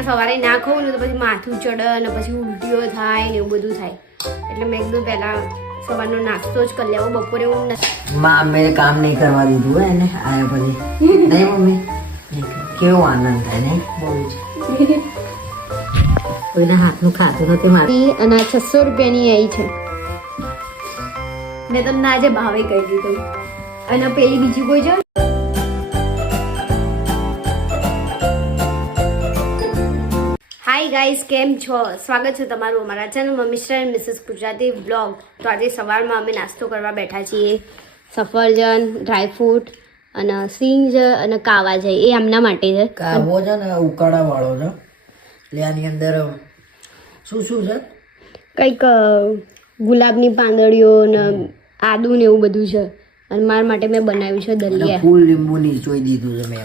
મને સવારે ના ખાઉં ને તો પછી માથું ચડે અને પછી ઉલટીઓ થાય ને એવું બધું થાય. એટલે મેં એકદમ પહેલાં સવારનો નાસ્તો જ કરી લેવો બપોરે હું માં મેં કામ નહીં કરવા દીધું એને આવ્યા પછી. નહીં મમ્મી? કેવો આનંદ થાય નહીં? બહુ જ. કોઈના હાથનું ખાતું નથી મારી અને આ છસો રૂપિયાની આવી છે. મેં તમને આજે ભાવે કહી દીધું. અને પેલી બીજી કોઈ છે? હાય ગાઈઝ કેમ છો? સ્વાગત છે તમારું અમારા ચેનલમાં Mr and Mrs Gujarati blog તો આજે સવારમાં અમે નાસ્તો કરવા બેઠા છીએ. સફરજન ડ્રાયફ્રૂટ અને સિંગ છે અને કાવા છે. એ એમના માટે છે. કાવો છે ને ઉકાળા વાળો છે. એટલે આની અંદર શું શું છે? કંઈક ગુલાબની પાંદડીઓ ને આદુ ને એવું બધું છે. અને મારા માટે મેં બનાવ્યું છે દલિયા. ફૂલ લીંબુ નીચોઈ દીધું છે મેં.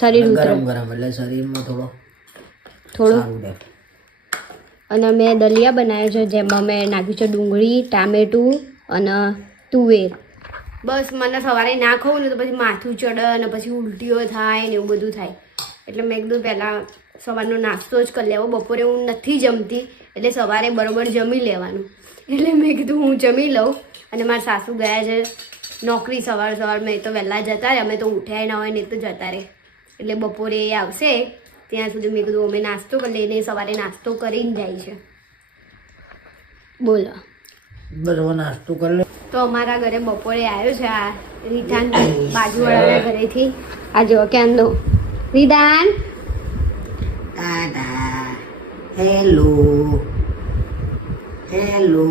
શરીર ગરમ ગરમ એટલે શરીરમાં થોડો થોડું. અને મેં દલિયા બનાવ્યો છે જેમાં મેં નાખ્યું છે ડુંગળી ટામેટું અને તુવેર. બસ મને સવારે ના ખાઉં ને તો પછી માથું ચડે અને પછી ઉલટીઓ થાય ને એવું બધું થાય. એટલે મેં કીધું પહેલાં સવારનો નાસ્તો જ કરી લેવો. બપોરે હું નથી જમતી એટલે સવારે બરોબર જમી લેવાનું. એટલે મેં કીધું હું જમી લઉં. અને મારા સાસુ ગયા છે નોકરી સવાર સવાર. મેં તો વહેલા જતા રહે. અમે તો ઉઠ્યા ના હોય ને તો જતા રહે. એટલે બપોરે એ આવશે. ત્યાં સુધી મેં કીધું અમે નાસ્તો કરી લઈને સવારે નાસ્તો કરીને જાય છે. બોલો. બધો નાસ્તો કરી લે. તો અમારા ઘરે બપોરે આવ્યો છે આ રીધાન બાજુવાળાના ઘરેથી. આ જો ક્યાંનો રીધાન દાદા હેલો. હેલો.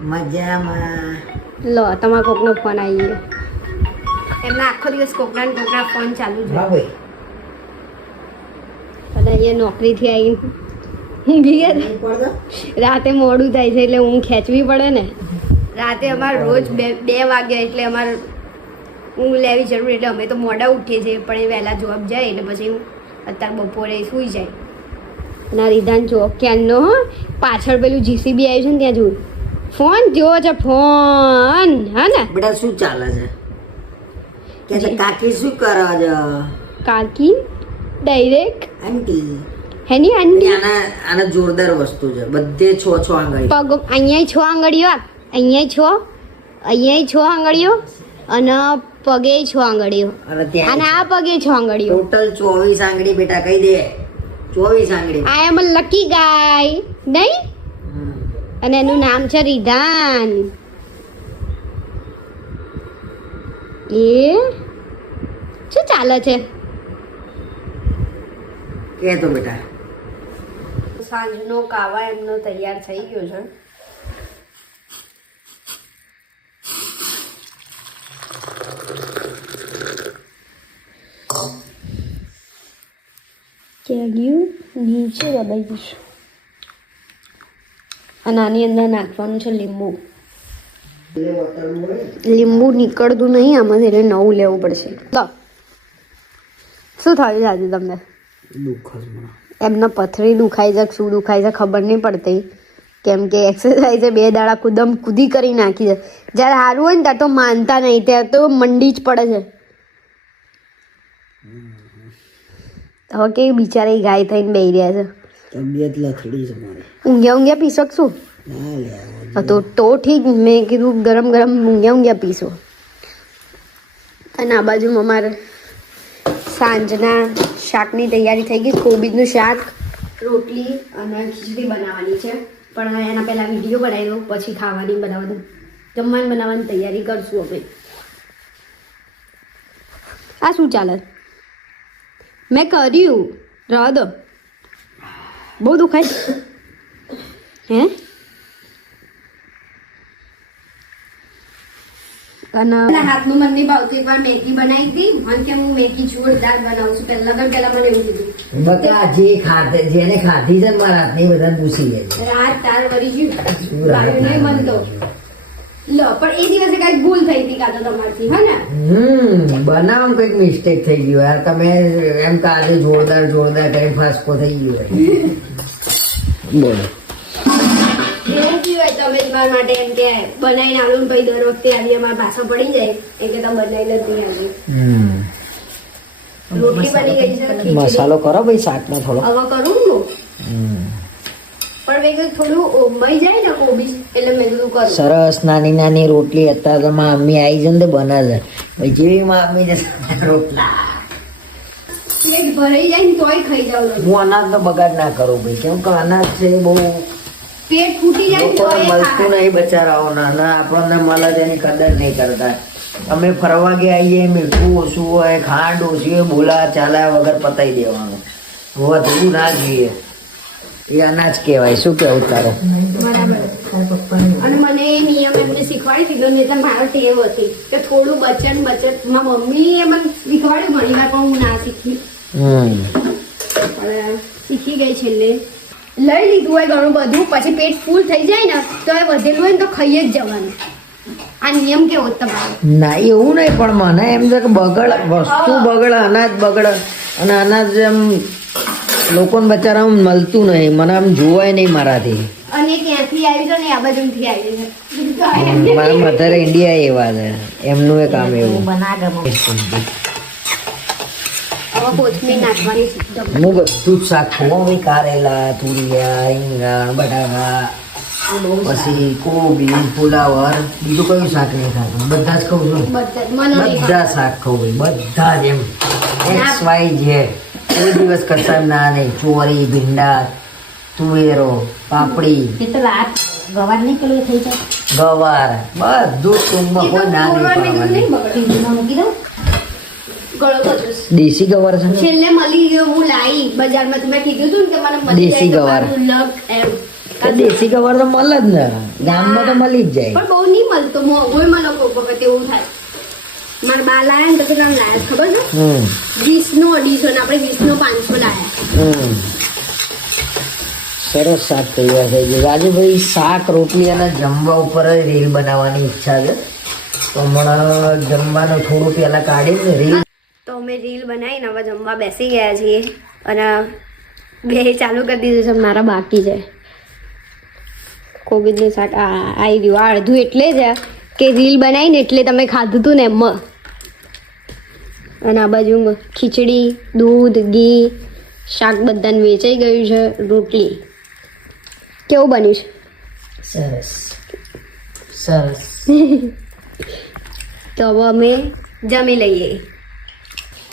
મજામાં? લો તમારા કોકનો ફોન આવી ગયો. એમના આખો દિવસ કોકના કોકના ફોન ચાલુ છે. અહીંયા નોકરીથી આવીને ઊંઘી ગયા રાતે મોડું થાય છે એટલે ઊંઘ ખેંચવી પડે ને. રાતે અમારે રોજ બે બે વાગ્યા એટલે અમારે ઊંઘ લેવી જરૂર એટલે અમે તો મોડા ઉઠીએ છીએ પણ એ વહેલા જોબ જાય એટલે પછી હું અત્યારે બપોરે સૂઈ જાય. ના રીધાન જો ક્યાંનો પાછળ પેલું જીસીબી આવ્યું છે ને ત્યાં જોયું. ફોન જોવો છે ફોન હા ને. બેટા શું ચાલે છે? કે કાકી શું કરો છો? કાકી? ડાયરેક્ટ આંટી હેની આંટી આના આના જોરદાર વસ્તુ છે. બધે છ છ આંગળી. પગ અહીંયા છ આંગળીઓ? અહીંયા છ? અહીંયા છ આંગળીઓ? અને પગે છ આંગળીઓ? અને આ પગે છ આંગળીઓ? ટોટલ ચોવીસ આંગળી બેટા કહી દે. ચોવીસ આંગળી. આઈ એમ લકી ગાય નહીં? અને એનું નામ છે રિધાન. એ? શું ચાલે છે? કે તો બેટા. સાંજનો કાવા એમનો તૈયાર થઈ ગયો છે. કેળિયું નીચે દબાઈ દઈશું અને આની અંદર નાખવાનું છે લીંબુ. લીંબુ નીકળતું નહીં આમાંથી એટલે નવું લેવું પડશે. લો શું થયું આજે તમને. એમને પથરી દુખાય છે શું દુખાય છે ખબર નહીં પડતી. કેમ કે એક્સરસાઇઝ બે દાડા કુદમ કૂદી કરી નાખી છે. જ્યારે સારું હોય ને ત્યાં તો માનતા નહીં ત્યાં તો મંડી જ પડે છે. હવે કેવી બિચારા ગાય થઈને બેહી રહ્યા છે. તબિયત લથડી છે મારી. ઊંઘ્યા ઊંઘ્યા પી શકશું તો તો ઠીક મેં કીધું ગરમ ગરમ ઊંઘ્યા ઊંઘ્યા પીશો. અને આ બાજુમાં અમારે સાંજના શાકની તૈયારી થઈ ગઈ. કોબીજનું શાક, રોટલી અને ખીચડી બનાવવાની છે. પણ એના પહેલાં વીડિયો બનાવી દઉં પછી ખાવાની બનાવવાનું. જમવાનું બનાવવાની તૈયારી કરશું હવે આ શું ચાલે? મેં કર્યું. રદ બહુ દુખાય હે? અને હાથનું મને નહીં ભાવતું એકવાર મેગી બનાવી હતી. મને કે હું મેગી જોરદાર બનાવું છું. પહેલા લગન પહેલા મને એવું કીધું. બધા જે ખાધે જેને ખાધી છે ને મારા હાથની બધા પૂછી લે રાત તાર વરી ગયું. રાત નહીં તાર મન તો લો પણ એ દિવસે કઈ ભૂલ થઈ હતી કાતો તમારથી હે ને? હમ બનાવ કંઈક મિસ્ટેક થઈ ગયું યાર. તમે એમ કે જોરદાર જોરદાર કઈ ફાસ્કો થઈ ગયો. બોલો. તમે જ મારા માટે એમ કે બનાવીને આવ્યો ને ભાઈ દર વખતે આવી અમારા પાછા પડી જાય. એ કે તમે બનાવી નથી આવી. રોટલી બની ગઈ છે મસાલો કરો ભાઈ શાકમાં થોડો. હવે કરું ને હમ. પણ મેં કીધું થોડું ઓમાઈ જાય ને કોબીજ એટલે મેં કીધું કરું. સરસ નાની નાની રોટલી અત્યારે તો મામી આવી છે ને તે બને ભાઈ જેવી મામી જશે રોટલા. પ્લેટ ભરાઈ જાય ને તોય ખાઈ જાવ હું અનાજ તો બગાડ ના કરું ભાઈ કેમ કે અનાજ છે એ બહુ પેટ ફૂટી જાય લોકોને મળતું નહીં બચારાઓના આપણને મળે તેની કદર નહીં કરતા. અમે ફરવા ગયા આવીએ મીઠું ઓછું હોય ખાંડ ઓછી હોય બોલા ચાલ્યા વગર પતાઈ દેવાનું. વધવું ના જોઈએ. એ અનાજ કહેવાય. શું કેવું તારો? અને મને એ નિયમ એમને શીખવાડી દીધો ને તો મારો ટેવ હતી કે થોડું બચત બચત. મારા એ મને શીખવાડ્યું ઘણી વાર પણ હું ના શીખી. શીખી ગઈ છેલ્લે. લઈ લીધું હોય ઘણું બધું પછી પેટ ફૂલ થઈ જાય ને તો એ વધેલું હોય ને તો ખાઈ જ જવાનું. આ નિયમ કેવો તમારો? ના એવું નહીં પણ મને એમ છે કે બગડ વસ્તુ બગડે અનાજ બગડે અને અનાજ એમ લોકોને બચારા મળતું નહીં મને આમ જોવાય નહીં મારાથી. અને ક્યાંથી આવ્યું છે ને આ બાજુથી આવ્યું છે. મારા મધર ઇન્ડિયા એવા છે. એમનું એ કામ એવું. હવે કોથમીર નાખવાની હું બધું જ શાક ખાઉં કારેલા તુરિયા રીંગણ બટાકા પછી કોબી ફુલાવર બીજું કયું શાક નહીં ખાતું? બધા જ ખાઉં છું બધા શાક ખાઉં ભાઈ બધા જ એમ. એક્સ વાય ઝેડ કોઈ દિવસ કશા ના નહીં. ચોરી ભીંડા તુવેરો પાપડી. ગવાર બધું ટૂંકમાં કોઈ ના નહીં પાડવાની. ગળો બધો છે. દેશી ગવાર છે છેલ્લે મળી ગયો હું લાવી બજારમાં તમે કીધું હતું ને કે મને દેશી ગવાર. લક એમ. દેશી ગવાર તો મળે જ ને. ગામમાં તો મળી જ જાય. પણ બહુ નહીં મળતો મોંઘોય મને કોક વખત એવું થાય. મારા બા લાયા ને તો કેટલા લાયા ખબર છે? વીસ નો અઢીસો ને આપણે વીસ નો પાંચસો લાયા. હમ. સરસ શાક તૈયાર થઈ ગયું. રાજુભાઈ શાક રોટલી અને જમવા ઉપર જ રીલ બનાવવાની ઈચ્છા છે. તો હમણાં જમવાનું થોડું પહેલાં કાઢીને રીલ અમે રીલ બનાવીને હવે જમવા બેસી ગયા છીએ. અને બે ચાલુ કરી દીધું છે મારા બાકી છે. કોબીજનું શાક આવી રહ્યું આ અડધું એટલે જ કે રીલ બનાવીને એટલે તમે ખાધું હતું ને એમ. અને આ બાજુ ખીચડી દૂધ ઘી શાક બધાને વેચાઈ ગયું છે રોટલી. કેવું બન્યું છે? સરસ. સરસ. તો હવે અમે જમી લઈએ.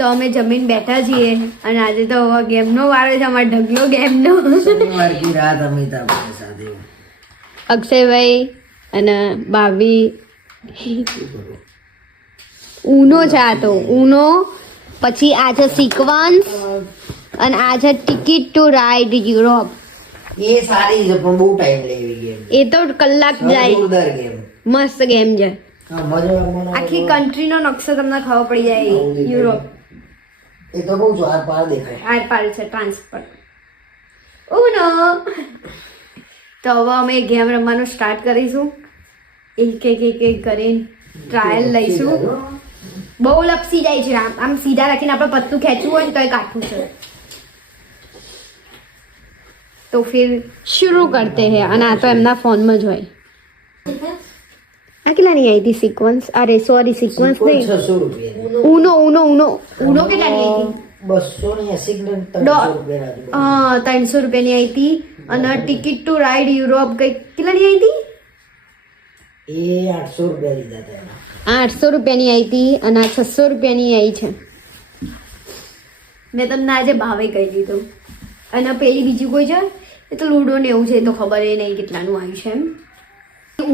તો અમે જમીન બેઠા છીએ અને આજે તો હવે ગેમનો વારો છે અમારે ઢગલો ગેમનો. રાત અમિતાભ સાથે. અક્ષયભાઈ અને ભાભી. ઉનો છે આ તો ઉનો. પછી આ છે સિક્વન્સ અને આ છે ટિકિટ ટુ રાઇડ યુરોપ. એ સારી છે પણ બહુ ટાઈમ લે ગેમ. એ તો કલાક જાય. મસ્ત ગેમ છે. આખી કન્ટ્રીનો નકશો તમને ખબર પડી જાય યુરોપ. એ તો બહુ આર પાર દેખાય. આર પાર છે ટ્રાન્સફર ઉનો તો હવે અમે ગેમ રમવાનું સ્ટાર્ટ કરીશું. એક એક એક એક કરીને ટ્રાયલ લઈશું. બહુ લપસી જાય છે આમ. આમ સીધા રાખીને આપણે પત્તું ખેંચવું હોય ને તો એ કાઠું છે. તો ફિર શરૂ કરતે હે. અને આ તો એમના ફોનમાં જ હોય. આ કેટલાની આવી હતી સિક્વન્સ અરે સોરી સિક્વન્સ નહીં. ઉનો ઉનો ઉનો ઉનો કેટલાની આવી હતી બસો ને એસી રૂપિયા ત્રણસો રૂપિયાની આવી હતી અને ટિકિટ ટુ રાઇડ યુરોપ કઈ કેટલાની આવી હતી એ આઠસો રૂપિયા લીધા હતા. આઠસો રૂપિયાની આવી હતી અને આ છસો રૂપિયાની આવી છે. મેં તમને આજે ભાવે કહી દીધું. અને પેલી બીજી કોઈ છે? એ તો લૂડો ને એવું છે એ તો ખબર એ નહીં કેટલાનું આવ્યું છે એમ.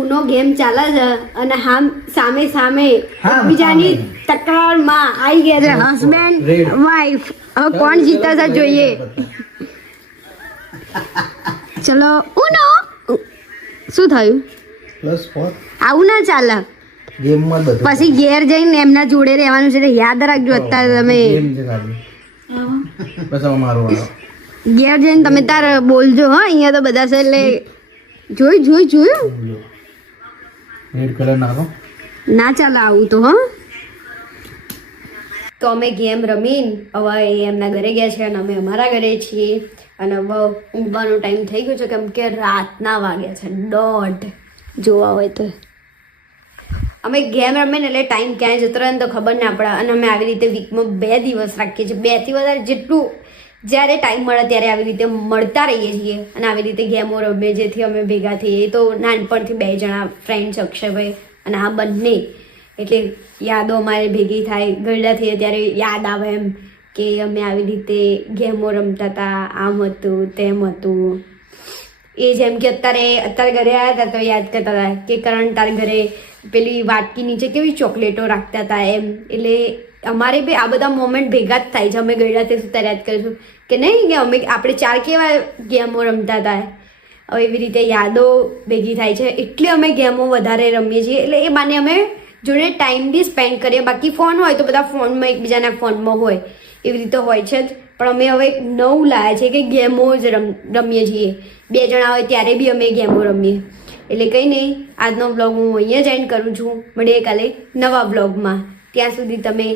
ઉનો ગેમ ચાલે છે અને હામ સામે સામે બીજાની એકબીજાની સામે. ટક્કરમાં આવી ગયા છે. હસબેન્ડ વાઈફ હવે કોણ જીતે છે જોઈએ? ચલો ઉનો શું થયું? આવું ના ચાલે. પછી ઘેર જઈને એમના જોડે રહેવાનું છે યાદ રાખજો અત્યારે તમે. ઘેર જઈને તમે તાર બોલજો હા અહીંયા તો બધા છે એટલે જોઈ જોઈ જોયું. રેડ કલર નાખો ના ચાલે આવું તો, હો. તો અમે ગેમ રમીને, હવે એ એમના ઘરે ગયા છે અને અમે અમારા ઘરે છીએ. અને હવે ઊંઘવાનો ટાઈમ થઈ ગયો છે કેમ કે રાતના વાગ્યા છે, દોઢ. જોવા હોય તો. અમે ગેમ રમીએ ને એટલે ટાઈમ ક્યાંય જતો રહે ને તો ખબર ના પડે. અને અમે આવી રીતે વીકમાં બે દિવસ રાખીએ છીએ. બેથી વધારે જેટલું જ્યારે ટાઈમ મળે ત્યારે આવી રીતે મળતા રહીએ છીએ અને આવી રીતે ગેમો રમીએ, જેથી અમે ભેગા થઈએ. તો નાનપણથી બે જણા ફ્રેન્ડ અક્ષયભાઈ અને આ બંને. એટલે યાદો અમારે ભેગી થાય. ગરડા થઈએ ત્યારે યાદ આવે એમ કે અમે આવી રીતે ગેમો રમતા હતા. આમ હતું, તેમ હતું. એ જેમ કે અત્યારે અત્યારે ઘરે આવ્યા હતા તો યાદ કરતા હતા કે કરણ તાર ઘરે પેલી વાટકી નીચે કેવી ચોકલેટો રાખતા હતા એમ. એટલે અમારે બી આ બધા મોમેન્ટ ભેગા જ થાય છે. અમે ગયડા તે સુતા યાદ કરીશું. કે નહીં કે અમે આપણે ચાર કેવા ગેમો રમતા હતા? હવે એવી રીતે યાદો ભેગી થાય છે. એટલે અમે ગેમો વધારે રમીએ છીએ. એટલે એ બાને અમે જોડે ટાઈમ બી સ્પેન્ડ કરીએ. બાકી ફોન હોય તો બધા ફોનમાં એકબીજાના ફોનમાં હોય. એવી રીતે હોય છે જ. પણ અમે હવે નવું લાવ્યા છે કે ગેમો જ રમ, રમીએ છીએ. બે જણા હોય ત્યારે બી અમે ગેમો રમીએ. એટલે કંઈ નહીં. આજનો બ્લોગ હું અહીંયા જ એન્ડ કરું છું. મળીએ કાલે નવા બ્લોગમાં ત્યાં સુધી તમે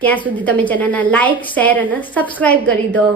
ત્યાં સુધી તમે ચેનલના લાઇક શેર અને સબસ્ક્રાઈબ કરી દો.